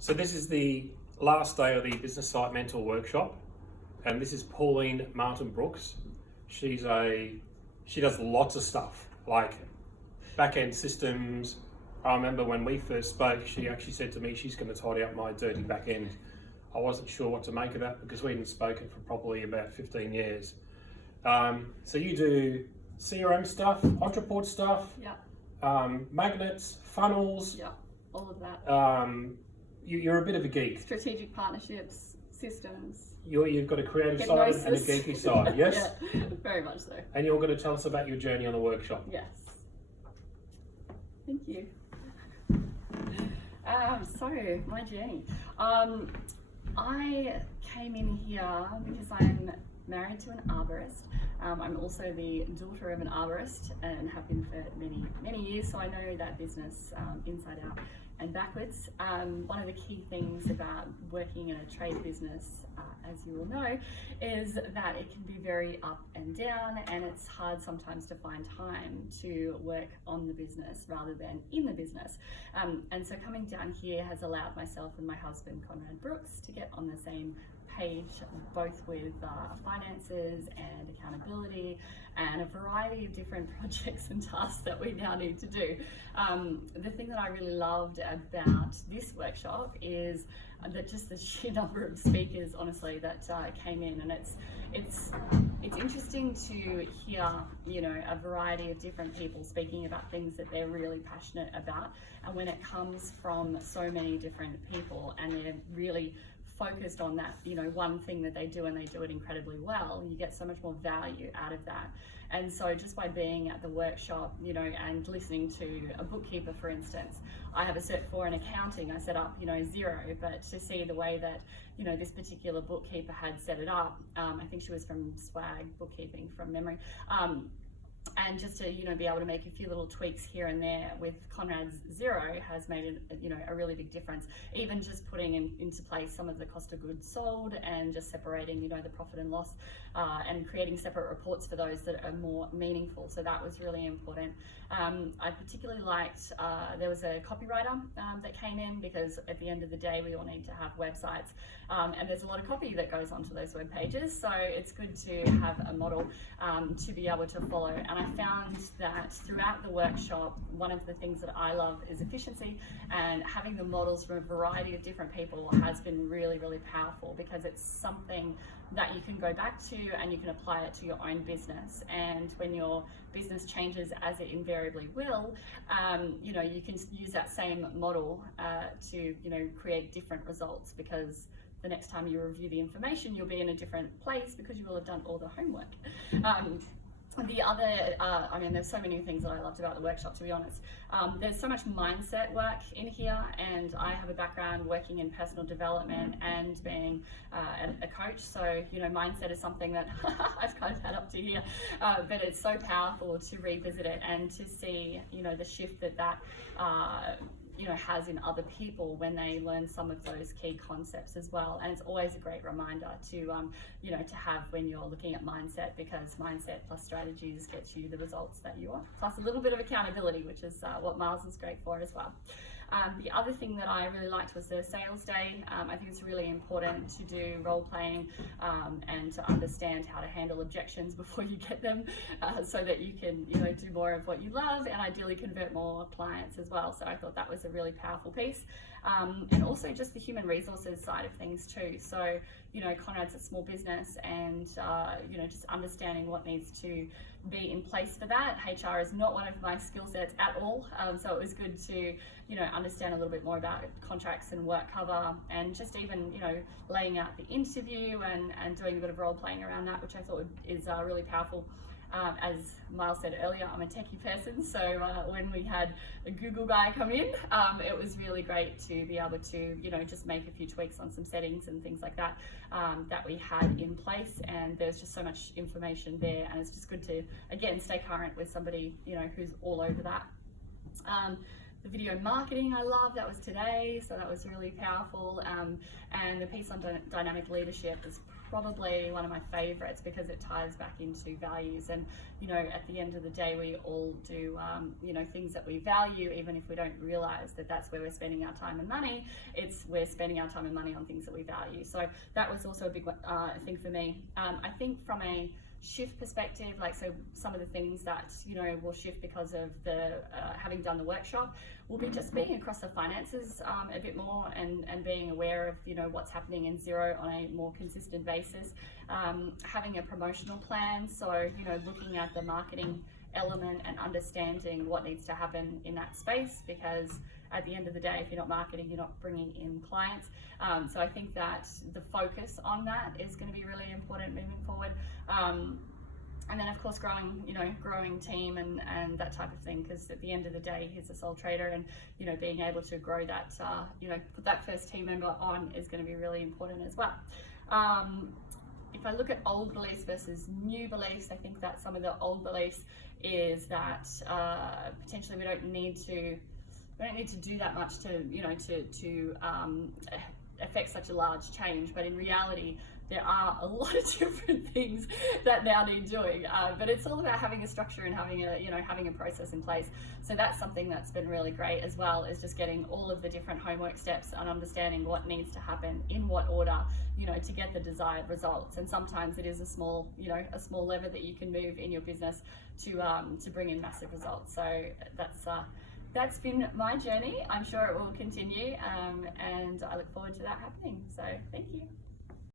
So this is the last day of the BusinessSight Mentor Workshop, and this is Pauline Martin Brooks. She does lots of stuff, like back-end systems. I remember when we first spoke, she actually said to me she's going to tidy up my dirty back end. I wasn't sure what to make of that because we hadn't spoken for probably about 15 years. So you do CRM stuff, Entreport stuff, magnets, funnels. All of that. You're a bit of a geek. Strategic partnerships, systems. You've got a creative side and a geeky side, yes? Yeah, very much so. And you're going to tell us about your journey on the workshop. Yes. Thank you. So, my journey. I came in here because I'm married to an arborist. I'm also the daughter of an arborist and have been for many, many years, so I know that business inside out and backwards. One of the key things about working in a trade business, as you will know, is that it can be very up and down, and it's hard sometimes to find time to work on the business rather than in the business. And so coming down here has allowed myself and my husband, Pauline Brooks, to get on the same page, both with finances and accountability and a variety of different projects and tasks that we now need to do. The thing that I really loved about this workshop is that just the sheer number of speakers, honestly, that came in, and it's interesting to hear, a variety of different people speaking about things that they're really passionate about, and when it comes from so many different people and they're really focused on that, one thing that they do and they do it incredibly well, you get so much more value out of that. And so just by being at the workshop, and listening to a bookkeeper, for instance, I have a Cert 4 in accounting, I set up, 0, but to see the way that, this particular bookkeeper had set it up, I think she was from Swag Bookkeeping from memory, and just to be able to make a few little tweaks here and there with Conrad's 0 has made a really big difference. Even just putting into place some of the cost of goods sold and just separating the profit and loss, and creating separate reports for those that are more meaningful. So that was really important. I particularly liked there was a copywriter that came in, because at the end of the day we all need to have websites, and there's a lot of copy that goes onto those web pages, so it's good to have a model to be able to follow. And I found that throughout the workshop, one of the things that I love is efficiency, and having the models from a variety of different people has been really, really powerful, because it's something that you can go back to and you can apply it to your own business. And when your business changes, as it invariably will, you can use that same model to create different results, because the next time you review the information, you'll be in a different place because you will have done all the homework. The other, there's so many things that I loved about the workshop, to be honest. There's so much mindset work in here, and I have a background working in personal development and being a coach, so mindset is something that I've kind of had up to here, but it's so powerful to revisit it and to see the shift that has in other people when they learn some of those key concepts as well. And it's always a great reminder to to have when you're looking at mindset, because mindset plus strategies gets you the results that you want, plus a little bit of accountability, which is what Miles is great for as well. The other thing that I really liked was the sales day. I think it's really important to do role playing and to understand how to handle objections before you get them, so that you can do more of what you love and ideally convert more clients as well. So I thought that was a really powerful piece. And also just the human resources side of things too. So Conrad's a small business, and just understanding what needs to be in place for that. HR is not one of my skill sets at all, so it was good to understand a little bit more about contracts and work cover, and just even laying out the interview and doing a bit of role playing around that, which I thought is really powerful. As Miles said earlier, I'm a techie person, so when we had a Google guy come in, it was really great to be able to just make a few tweaks on some settings and things like that that we had in place. And there's just so much information there, and it's just good to again stay current with somebody who's all over that. The video marketing I love, that was today, so that was really powerful. And the piece on dynamic leadership is probably one of my favorites because it ties back into values. And at the end of the day, we all do things that we value, even if we don't realize that that's where we're spending our time and money. We're spending our time and money on things that we value. So that was also a big thing for me. I think from a shift perspective, so some of the things that will shift because of the having done the workshop will be just being across the finances a bit more, and being aware of what's happening in Xero on a more consistent basis. Having a promotional plan, so looking at the marketing element and understanding what needs to happen in that space, because at the end of the day, if you're not marketing, you're not bringing in clients. So I think that the focus on that is going to be really important moving forward. And then of course growing team and that type of thing, because at the end of the day, he's a sole trader, and being able to grow that, put that first team member on is going to be really important as well. If I look at old beliefs versus new beliefs, I think that some of the old beliefs is that potentially we don't need to do that much to affect such a large change, but in reality there are a lot of different things that now need doing, but it's all about having a structure and having a process in place. So that's something that's been really great as well, is just getting all of the different homework steps and understanding what needs to happen in what order, to get the desired results. And sometimes it is a small lever that you can move in your business to bring in massive results. So that's been my journey. I'm sure it will continue, and I look forward to that happening. So thank you.